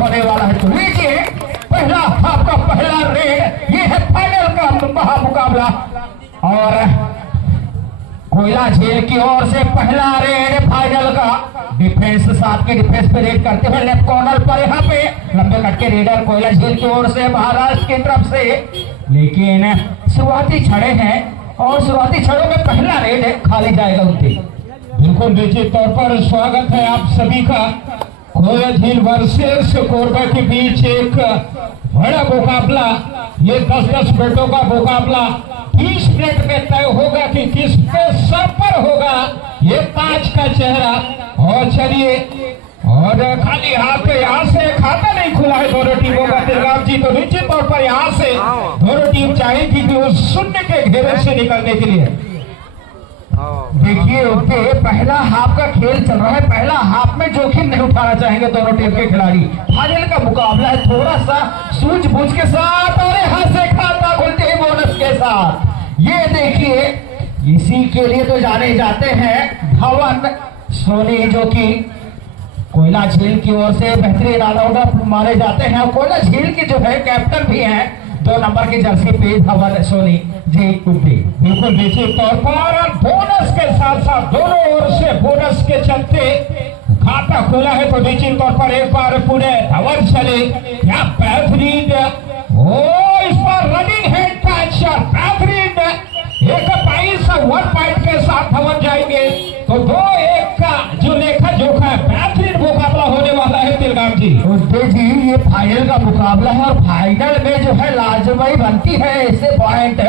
होने वाला है। तो लीजिए पहला आपका पहला रेड, ये है फाइनल का महामुकाबला और कोयला झील की ओर से पहला रेड फाइनल का। डिफेंस साथ के डिफेंस पे रेड करते हुए लेफ्ट कॉर्नर पर यहाँ पे लंबे कट के रेडर कोयला झील की ओर से महाराष्ट्र की तरफ से, लेकिन शुरुआती छड़े हैं और शुरुआती छड़ों में पहला रेड खाली जाएगा उनके। बिल्कुल निश्चित तौर पर स्वागत है आप सभी का। कोयला झील वर्सेस कोरबा के बीच एक बड़ा मुकाबला, ये 10-10 मिनटों का मुकाबला 30 मिनट में तय होगा कि किसके सर पर होगा ये ताज का चेहरा। और चलिए, और खाली हाथ पे यहाँ से खाता नहीं खुला है दोनों टीमों का दिलगाम जी, तो निश्चित तौर पर यहाँ से दोनों टीम चाहेगी कि वो शून्य के घेरे से निकलने के लिए। देखिए उनके पहला हाफ का खेल चल रहा है, पहला हाफ में जोखिम नहीं उठाना चाहेंगे दोनों टीम के खिलाड़ी। फाइनल का मुकाबला है, थोड़ा सा सूझबूझ के साथ और यहाँ से खाता खुलते ही बोनस के साथ। ये देखिए इसी के लिए तो जाने जाते हैं धवन सोनी, जो कि कोयला झील की ओर से बेहतरीन ऑलराउंडर माने जाते हैं और कोयला झील की जो है कैप्टन भी है 2 नंबर की जर्सी पे धवन सोनी जी कुंडी। बिल्कुल निश्चित तौर पर बोनस के साथ साथ दोनों ओर से बोनस के चलते खाता खुला है, तो निश्चित तौर पर एक बार पूरे धवन चले। क्या बेहतरीन, ओ इस पर रनिंग हेड टच, बेहतरीन एक 22 पॉइंट के साथ धवन जाएंगे, तो 2-1 का जो लेखा जोखा है बेहतरीन मुकाबला होने वाला है दिलगाम जी। जी ये फाइनल का मुकाबला है और फाइनल में जो है लाजवाब बनती है ऐसे पॉइंट।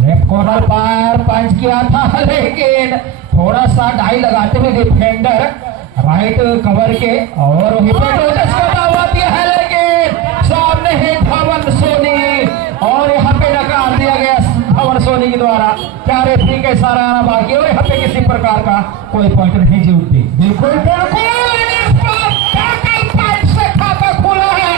लेफ्ट कॉर्नर पर पंच किया था, लेकिन थोड़ा सा डाई लगाते हुए डिफेंडर राइट कवर के और दावा दिया है, लेकिन सामने है धवन सोनी और यहाँ पे नकार दिया गया धवन सोनी के द्वारा। क्या रेफरी का इशारा आना बाकी और यहाँ पे किसी प्रकार का कोई पॉइंट नहीं जीतती। बिल्कुल बिल्कुल खाता खुला है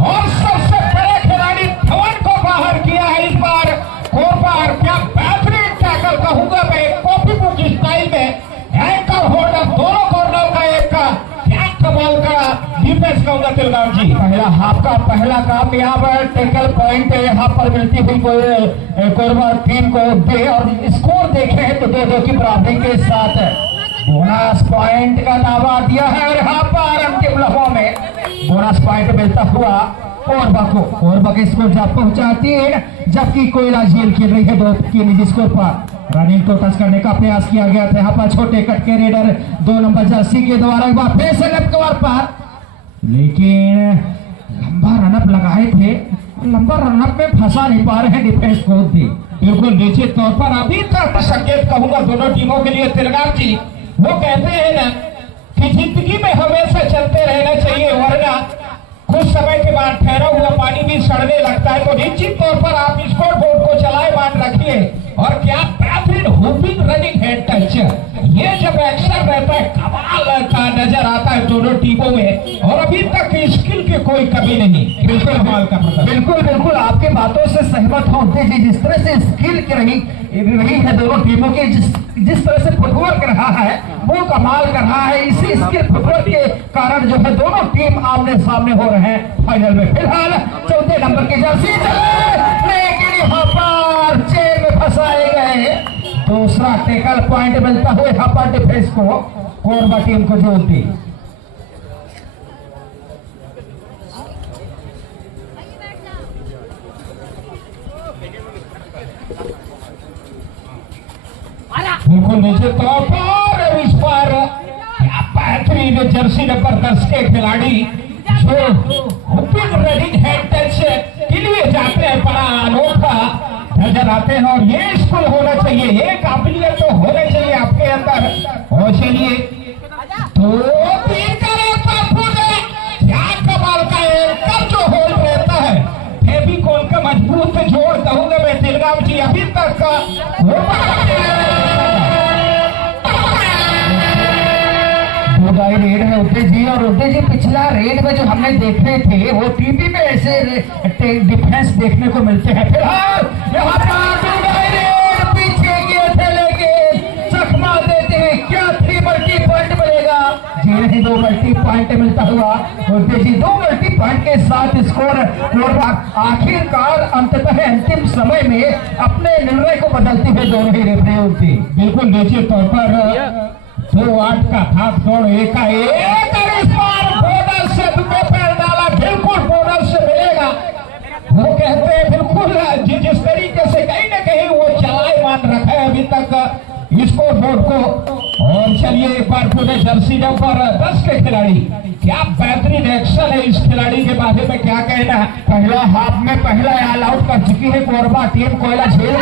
और सबसे बड़े खिलाड़ी धवन को बाहर किया है इस बार कोरबा। क्या बेहतरीन टैकल कहूंगा मैं, कॉपी बुक स्टाइल में एंकर होल्डर दोनों कॉर्नर का एक क्या कमाल का डिफेंस कहूंगा दिलगाम जी। पहला हाफ का पहला काम यहाँ पर टैकल पॉइंट यहाँ पर मिलती हुई कोरबा टीम को दे और स्कोर देखे हैं तो 2-2 की बराबरी के साथ बोनस पॉइंट का दावा दिया है और यहाँ पर अंतिम लम्हों में बोनस पॉइंट मिलता हुआ कोरबा के स्कोर जब पहुंचाती है, जबकि कोयला झील खेल रही है 2 की निजी स्कोर पर। रनिंग को टच करने का प्रयास किया गया था यहाँ पर छोटे कट के रेडर 2 नंबर जर्सी के द्वारा एक बार फिर से लेफ्ट कवर पर, लेकिन लंबा रनअप लगाए थे, लंबा रनअप में फंसा नहीं पा रहे हैं डिफेंस को भी। बिल्कुल निश्चित तौर पर अभी तक संकेत कहूंगा दोनों टीमों के लिए दिलगाम जी। वो कहते हैं ना कि जिंदगी में हमेशा चलते रहना चाहिए, वरना कुछ समय के बाद ठहरा हुआ पानी भी सड़ने लगता है। तो निश्चित तौर पर आप स्कोर बोर्ड को चलाएमान रखिए। और क्या बेहतरीन हुपिंग रनिंग हेड टच, ये जब एक्शन रहता है कमाल का नजर आता है दोनों टीमों में, और अभी तक स्किल की कोई कमी नहीं। बिल्कुल कमाल का बिल्कुल बिल्कुल आपके बातों से सहमत होते जी। जिस तरह से स्किल की रही है दोनों टीमों की, जिस तरह से फुटवर्क रहा है वो कमाल कर रहा है। इसी स्किल फुटवर्क के कारण जो है दोनों टीम आमने सामने हो रहे हैं फाइनल में। फिलहाल 4 नंबर की जर्सी लेकिन यहाँ पर चेन में फंसाए गए। दूसरा टैकल पॉइंट मिलता हुआ यहाँ पर डिफेंस को कोरबा टीम को जोड़ती। बिल्कुल निश्चित तौर पर इस बार बेहतरीन जर्सी नंबर 10 के खिलाड़ी जो हुपिंग रनिंग हेड टच के लिए जाते हैं, बड़ा अनोखा नजर आते हैं। और ये स्किल होना चाहिए, ये काबिलियत तो होना चाहिए आपके अंदर। और चलिए तो क्या कमाल का एक जो होल रहता है फेविकोल का मजबूत जोड़ कहूंगा मैं दिलगाम जी। अभी तक रेड है उदय जी, और उदय जी पिछला रेड में जो हमने देखे थे वो टीवी में ऐसे डिफेंस देखने को मिलते हैं। फिलहाल यहाँ पर पीछे गए थे लेकिन चकमा देते हैं। क्या 3 मल्टी पॉइंट मिलेगा जी? फिर ही 2 मल्टी पॉइंट मिलता हुआ उत्ते जी 2 मल्टी पॉइंट के साथ स्कोर कोरबा आखिरकार अंततः अंतिम समय में अपने निर्णय को बदलते हुए दोनों ही रेफरी होते। बिल्कुल निश्चित तौर पर 2-8 का भाग दौड़ एक और इस बार बोनस से दुबे पैर डाला, बिल्कुल बोनस से मिलेगा। वो कहते हैं बिल्कुल जिस तरीके से कहीं ना कहीं वो चलाएमान रखा है अभी तक स्कोर बोर्ड को। और चलिए एक बार पूरे जर्सी नंबर 10 के खिलाड़ी, क्या बेहतरीन एक्शन है इस खिलाड़ी के बारे में क्या कहना है। पहला हाफ में पहला ऑल आउट कर चुकी है कोरबा टीम। कोयला झील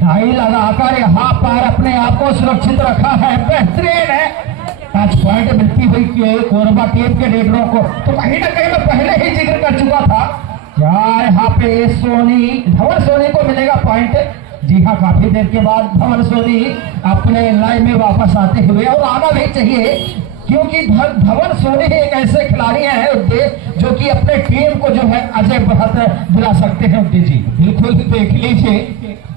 ढाई लगाकर यहाँ पर अपने आप को सुरक्षित रखा है, बेहतरीन है। टच पॉइंट मिलती हुई कोरबा टीम के लीडरों को। तो कहीं ना कहीं मैं पहले ही जिक्र कर चुका था क्या यहाँ पे धवन सोनी को मिलेगा पॉइंट। जी हाँ, काफी देर के बाद धवन सोनी अपने लाइन में वापस आते हुए, और आना भी चाहिए क्योंकि धवन सोनी एक ऐसे खिलाड़ी हैं जो कि अपने टीम को जो है अजय बढ़त दिला सकते हैं। उद्दे जी बिल्कुल देख लीजिए,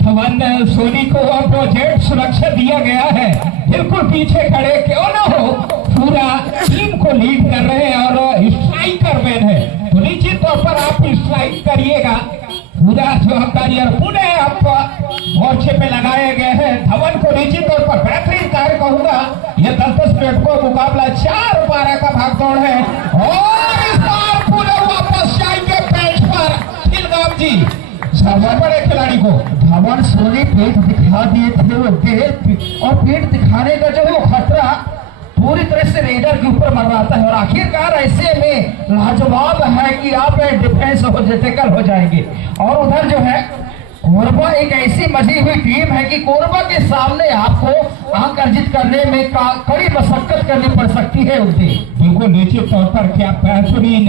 धवन सोनी को अब जेट सुरक्षा दिया गया है, बिल्कुल पीछे खड़े क्यों ना हो, पूरा टीम को लीड कर रहे हैं और स्ट्राइकर मैन है, तो निश्चित तौर पर आप स्ट्राइक करिएगा। पूरा जवाबदारी और पुनः आप मोर्चे पे लगाए गए हैं। धवन को निश्चित तौर पर बेहतरीन कार्य कहूंगा। ये 10-10 मिनट को मुकाबला 4-12 का भागदौड़ है और इस बार पूरे वापस जाएंगे बेंच पर खिलगाम जी सबसे बड़े खिलाड़ी को। धवन सोनी पेट दिखा दिए थे वो, और पेट दिखाने का जो वो खतरा पूरी तरह से रेडर के ऊपर मंडराता है। और आखिरकार ऐसे में लाजवाब है कि आप डिफेंस टेकल हो जाएंगे। और उधर जो है कोरबा एक ऐसी मजी हुई टीम है कि कोरबा के सामने आपको अंक अर्जित करने में कड़ी मशक्कत करनी पड़ सकती है। उनकी बिल्कुल निश्चित तौर पर क्या बेहतरीन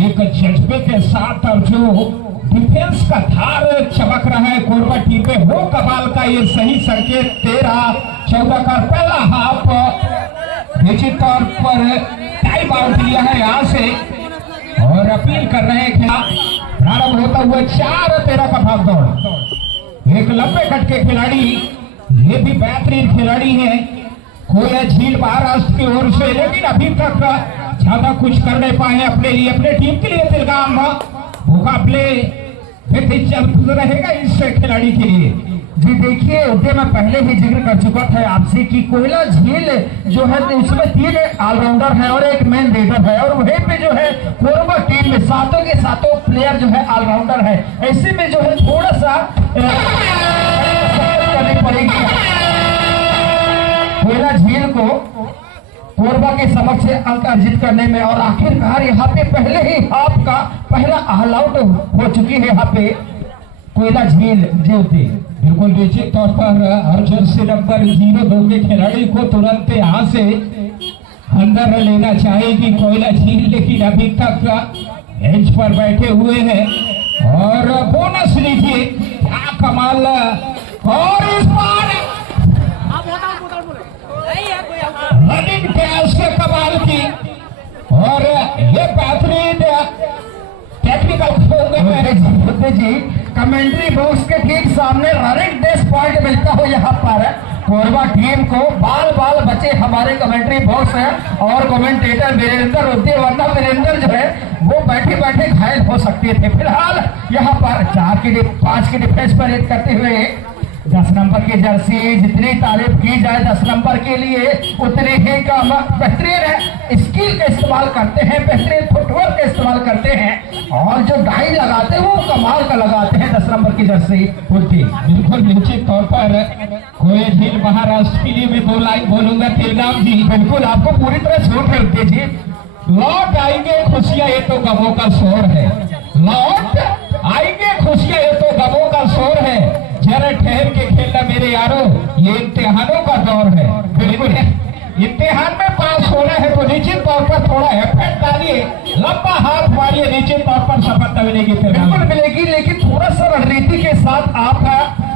एक जज्बे के साथ और जो डिफेंस का धार चमक रहा है कोरबा टीम पे, वो कमाल का ये सही संकेत 13-14 का पहला हाफ निश्चित तौर पर टाइम आउट लिया है यहाँ से और अपील कर रहे हैं क्या प्रारंभ होता हुआ 4-13 का भागदौड़। एक लंबे कट के खिलाड़ी, ये भी बेहतरीन खिलाड़ी है कोयला झील महाराष्ट्र की ओर से, लेकिन अभी तक ज्यादा कुछ कर नहीं पाए अपने लिए, अपने टीम के लिए। तिलगाम मुकाबले चल रहेगा इस खिलाड़ी के लिए। जी देखिए, उद्दे मैं पहले ही जिक्र कर चुका था आपसे कि कोयला झील जो है उसमें 3 ऑलराउंडर है और एक मेन रेडर है, और वहीं पे जो है कोरबा टीम में सातों के सातों प्लेयर जो है ऑलराउंडर है। ऐसे में जो है थोड़ा सा करनी पड़ेगी कोयला झील को कोरबा के समक्ष अंक अर्जित करने में। और आखिरकार यहाँ पे पहले ही आपका पहला ऑल आउट हो चुकी है यहाँ पे कोयला झील ज्योति। बिल्कुल निश्चित तौर पर अर्जुन से नंबर 02 के खिलाड़ी को तुरंत यहाँ से अंदर लेना चाहेगी कोयला झील, लेकिन अभी तक बेंच पर बैठे हुए हैं। और बोनस लीजिए, क्या कमाल। और इस बार रनिंग कैच से कमाल की, और ये बेहतरीन टेक्निकल जी कमेंट्री बॉक्स के ठीक सामने रनिंग डेस पॉइंट मिलता हो यहाँ पर कोरबा टीम को। बाल बाल बचे हमारे कमेंट्री बॉक्स है और कमेंटेटर वीरेंद्र उद्दे, वरना वीरेंद्र जो है वो बैठे बैठे घायल हो सकते थे। फिलहाल यहाँ पर 5 की डिफेंस पर हिट करते हुए 10 नंबर की जर्सी, जितनी तारीफ की जाए 10 नंबर के लिए उतनी ही कम। बेहतरीन है, स्किल का इस्तेमाल करते हैं, बेहतरीन फुटवर्क का इस्तेमाल करते हैं, और जो डाई लगाते हैं वो कमाल का लगाते हैं 10 नंबर की जर्सी उल्टी। बिल्कुल निश्चित तौर पर कोयला झील महाराष्ट्र के लिए मैं 2 लाइन बोलूंगा तिलगाम जी। बिल्कुल आपको पूरी तरह छूट है उल्टी जी। लौट आएंगे खुशियां, ये तो गमों का शोर है। लौट आएंगे खुशियां, ये तो गमों का शोर है। जरा ठहर के खेलना मेरे यारों, ये इम्तिहानों का दौर है। बिल्कुल इम्तिहान में पास होना है तो निश्चित तौर पर थोड़ा एफर्ट डालिए, लंबा हाथ मारिए, निश्चित तौर पर सफलता मिलेगी। बिल्कुल मिलेगी, लेकिन थोड़ा सा रणनीति के साथ आप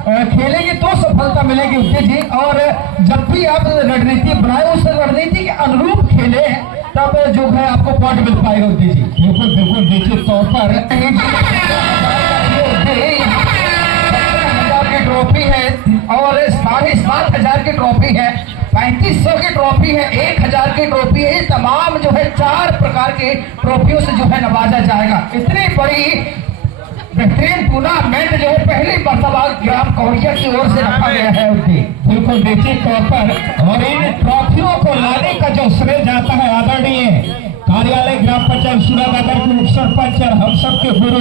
खेलेंगे तो सफलता मिलेगी उद्दे जी। और जब भी आप रणनीति बनाए उस रणनीति के अनुरूप खेले तब जो है आपको पॉइंट मिल पाएगा उद्दे जी। बिल्कुल बिल्कुल निश्चित तौर पर ट्रॉफी है और 7,500 की ट्रॉफी है, 3500 की ट्रॉफी है, 1000 की ट्रॉफी है। ये तमाम जो है 4 प्रकार की ट्रॉफियों से जो है नवाजा जाएगा। इतनी बड़ी बेहतरीन टूर्नामेंट जो है पहली मरतबा ग्राम कौड़िया की ओर से रखा गया है। बिल्कुल निश्चित तौर पर, और इन ट्रॉफियों को लाने का जो श्रेय जाता है आदरणीय कार्यालय ग्राम पंचायत सूरानगर के उप सरपंच और हम सब के गुरु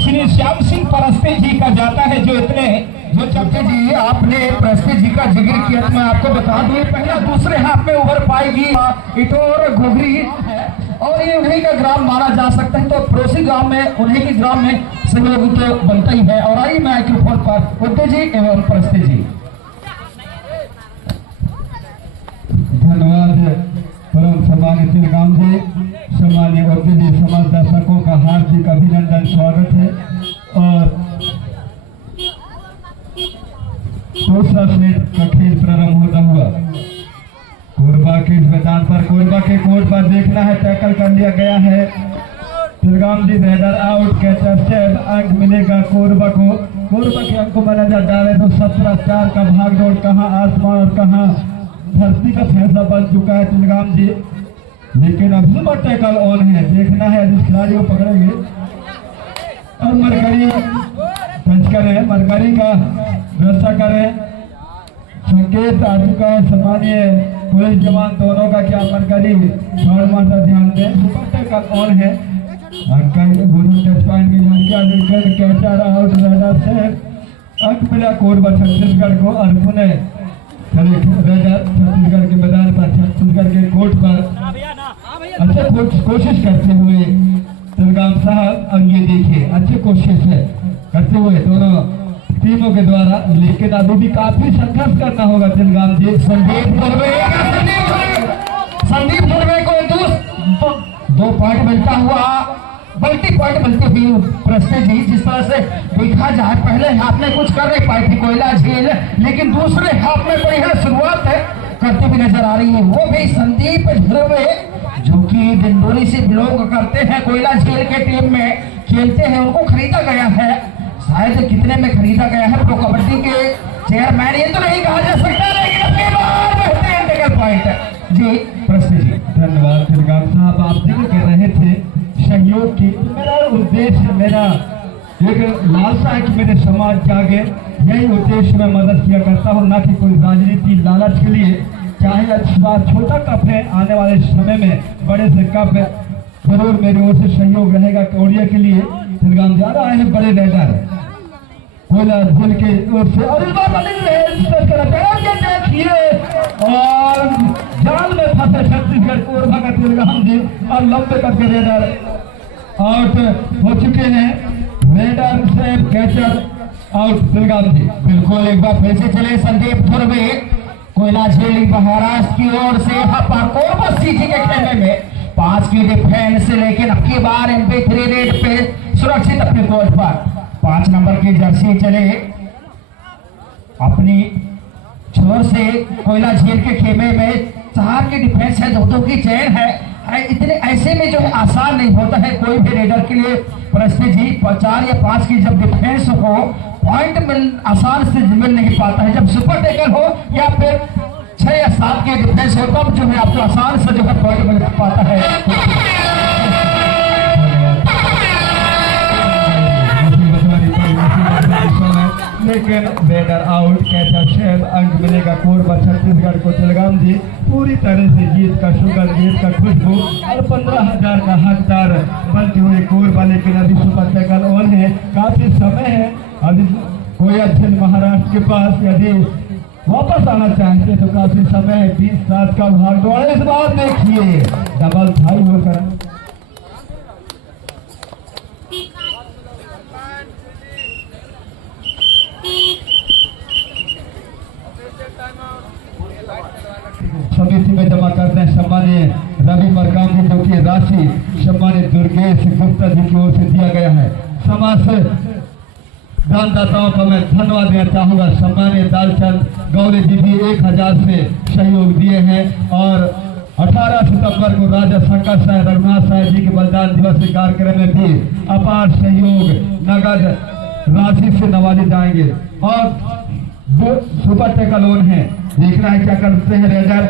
श्री श्याम सिंह परस्ते जी का जाता है, जो इतने जो चक्के जी आपने परस्ते जी का जिक्र किया, तो मैं आपको बता दूं पहला दूसरे हाथ में उभर पाएगी इटोर घुघरी, और ये उन्हीं का ग्राम माना जा सकता है। तो पड़ोसी गांव में उन्हीं के ग्राम में सहयोग तो बनता ही है। और आइए माइक्रोफोन पर उद्दे जी एवं परस्ते जी। धन्यवाद परम सम्मानित तिलगाम जी, सम्मानित उद्दे जी, समस्त दर्शकों का हार्दिक अभिनंदन, स्वागत है। और दूसरा सेट का खेल प्रारंभ होता हुआ कोरबा के मैदान पर, कोरबा के कोर्ट पर देखना है, टैकल कर लिया गया है। तिलगाम जी रेडर आउट, कैचर सेव, अंक मिलेगा कोरबा को। कोरबा के अंक को मैनेजर डाले तो 17-4 का भागदौड़, कहाँ आसमान और कहाँ धरती का फैसला बन चुका है तिलगाम जी। लेकिन अब सुपर टैकल ऑन है, देखना है जिस खिलाड़ी को पकड़ेंगे। और मरकरी टच करें, मरकरी का व्यवस्था करें, संकेत आ चुका है सम्मानीय पुलिस जवान दोनों का, क्या मरकरी मास्टर ध्यान दें, सुपर टैकल ऑन है। टच पॉइंट की जानकारी, कैचर आउट, रेडर से अंक मिला कोरबा छत्तीसगढ़ को। और पुणे रेडर छत्तीसगढ़ के मैदान पर, छत्तीसगढ़ के कोर्ट पर अच्छे कोशिश करते हुए तिलगाम साहब, और ये देखिए अच्छी कोशिश है करते हुए दोनों टीमों के द्वारा, लेकिन अभी भी काफी संघर्ष करना होगा तिलगाम जी। संदीप धुर्वे को 2 पॉइंट मिलता हुआ, मल्टी पॉइंट मिलती हुई प्रश्न जी। जिस तरह से देखा जाए पहले हाथ में कुछ कर नहीं पाई थी कोयला झील, लेकिन दूसरे हाथ में बढ़िया शुरुआत करती हुई नजर आ रही है। वो भी संदीप ध्रुवे, जो कि डिंडोरी से बिलोंग करते हैं, कोयला झील के टीम में खेलते हैं। उनको खरीदा गया है, शायद कितने में खरीदा गया है प्रो कबड्डी के चेयरमैन, ये तो नहीं कहा जा सकता, लेकिन अपनी बार बेहतरीन टेकल पॉइंट जी प्रश्न जी। धन्यवाद तिलगाम साहब, आप जिक्र कर रहे थे सहयोग की। मेरा उद्देश्य, मेरा एक लालसा है कि मेरे समाज के आगे यही उद्देश्य में मदद किया करता हूँ, ना कि कोई राजनीति लालच के लिए। चाहे अच्छा छोटा कप है, आने वाले समय में बड़े से कप जरूर मेरी ओर से सहयोग रहेगा कौड़िया के लिए। तिलगाम जा रहा है बड़े रेडर कोयला झील के ओर से, और और जाल में फंसे छत्तीसगढ़ कोरबा का तिलगाम जी, और लंबे करके रेडर आउट हो चुके हैं। रेडर से कैचर आउट तिलगाम जी। बिल्कुल, एक बार फिर से चले संदीप धुर्वे, कोयला झील महाराष्ट्र की ओर से कोरबा सीजी के खेमे में 5 की डिफेंस, लेकिन अब की बार MP3 रेड पे सुरक्षित अपने कोर्ट पर 5 नंबर की जर्सी चले अपनी छोर से। कोयला झील के खेमे में 4 की डिफेंस है, 2-2 की चेन है। इतने ऐसे में जो है आसान नहीं होता है कोई भी रेडर के लिए प्रश्न जी। 4 या 5 की जब डिफेंस हो, पॉइंट मिल आसान से मिल नहीं पाता है। जब सुपर टेकर हो या फिर 6 या 7 की डिफेंस हो, तब जो है आपको आसान से जो है पॉइंट मिल पाता है। लेकिन रेडर आउट, कैचर सेव, अंक मिलेगा कोरबा छत्तीसगढ़ को। तिलगाम जी पूरी तरह से जीत का शुगर, जीत का खुशबू और 15,000 का हकदार बनते हुए कोरबा। लेकिन अभी सुपर टैकल ऑन है, काफी समय है अभी। कोई अच्छे महाराष्ट्र के पास यदि वापस आना चाहते तो काफी समय है। 20-7 का भाग दौड़, इस बार देखिए डबल भाई होकर समिति में जमा करते हैं। सम्मानीय रवि मरकाम जी, जो की राशि सम्मानित दुर्गेश गुप्ता जी की ओर से दिया गया है। समाज से दानदाताओं को मैं धन्यवाद देना चाहूंगा। सम्मानीय दालचंद गौरी जी भी 1000 से सहयोग दिए हैं। और 18 सितंबर को राजा शंकर साहब रघुनाथ साहब जी के बलिदान दिवस के कार्यक्रम में भी अपार सहयोग नगद राशि से नवाजे जाएंगे। और दो सुपर टैकल ऑन है। देखना है क्या करते हैं रेजर,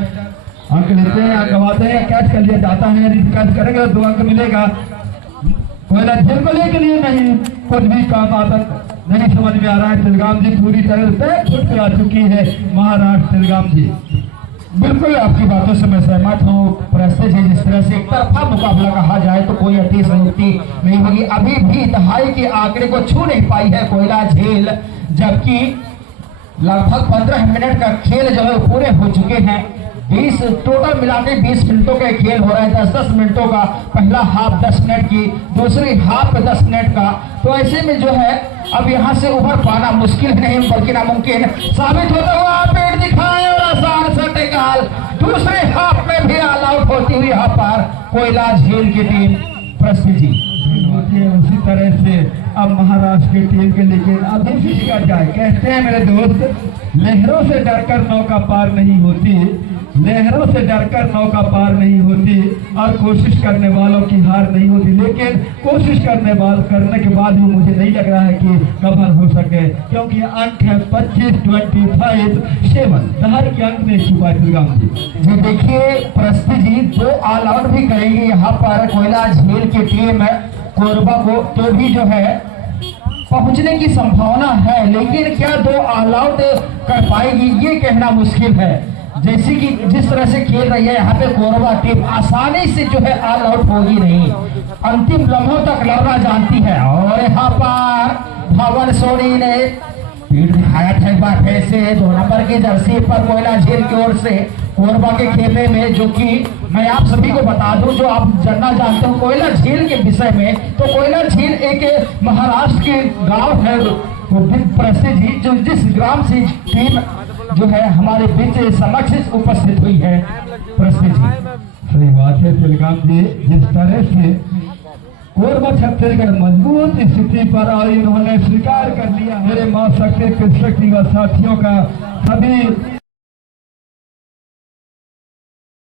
अंक लेते हैं या गवाते हैं या कैच कर लिया जाता है। यदि कैच करेंगे तो 2 अंक मिलेगा। कोयला झील को लेके लिए नहीं कुछ भी काम आता नहीं समझ में आ रहा है। तिलगाम जी पूरी तरह बैक फुट पे आ चुकी है महाराष्ट्र तिलगाम जी। बिल्कुल आपकी बातों से मैं सहमत हूँ। प्रस्ते जी जिस तरह से एक तरफा मुकाबला कहा जाए तो कोई अतिशयोक्ति नहीं होगी। अभी भी दहाई के आंकड़े को छू नहीं पाई है कोयला झील, जबकि लगभग 15 मिनट का खेल जो है पूरे हो चुके हैं। 20 टोटल मिलाके 20 मिनटों का खेल हो रहा है। 10-10 मिनटों का पहला हाफ 10 मिनट की, दूसरी हाफ 10 मिनट का। तो ऐसे में जो है अब यहाँ से उभर पाना मुश्किल नहीं बल्कि नामुमकिन साबित होता हुआ पेट दिखाए और आसान सा टेकाल दूसरे हाफ में भी ऑल आउट होती हुई यहाँ पर कोयला झील की टीम। प्रस्ती जी उसी तरह से अब महाराष्ट्र की टीम के लेकिन अभी फिर जाए। कहते हैं मेरे दोस्त, लहरों से डरकर नौका पार नहीं होती, लहरों से डरकर नौका पार नहीं होती और कोशिश करने वालों की हार नहीं होती। लेकिन कोशिश करने के बाद भी मुझे नहीं लग रहा है कि कवर हो सके, क्योंकि अंक है 25-25-7 दहाई के अंक में चुका है तिलगाम जी। देखिए प्रस्ती जी 2 ऑल आउट भी करेंगे यहाँ पर कोयला झील की टीम कोरबा को, तो भी जो है पहुंचने की संभावना है। लेकिन क्या 2 ऑल आउट कर पाएगी ये कहना मुश्किल है। जैसे कि जिस तरह से खेल रही है यहाँ पे कोरबा टीम आसानी से जो है ऑल आउट होगी नहीं, अंतिम लम्हों तक लड़ना जानती है। और यहाँ पर भवन सोनी ने पीठ दिखाया था एक बार फिर से 2 नंबर की जर्सी पर कोयला झील की ओर से कोरबा के खेमे में, जो कि मैं आप सभी को बता दूं जो आप जानना चाहते हो कोयला झील के विषय में, तो कोयला झील एक महाराष्ट्र के गांव है प्रस्ती जी, जो जिस ग्राम से टीम जो है हमारे बीच समक्ष उपस्थित हुई है। प्रस्ती जी सही बात है तिलगाम जी, जिस तरह से कोरबा छत्तीसगढ़ मजबूत स्थिति पर और इन्होंने स्वीकार कर लिया मेरे मां शक्ति कृषक साथियों का सभी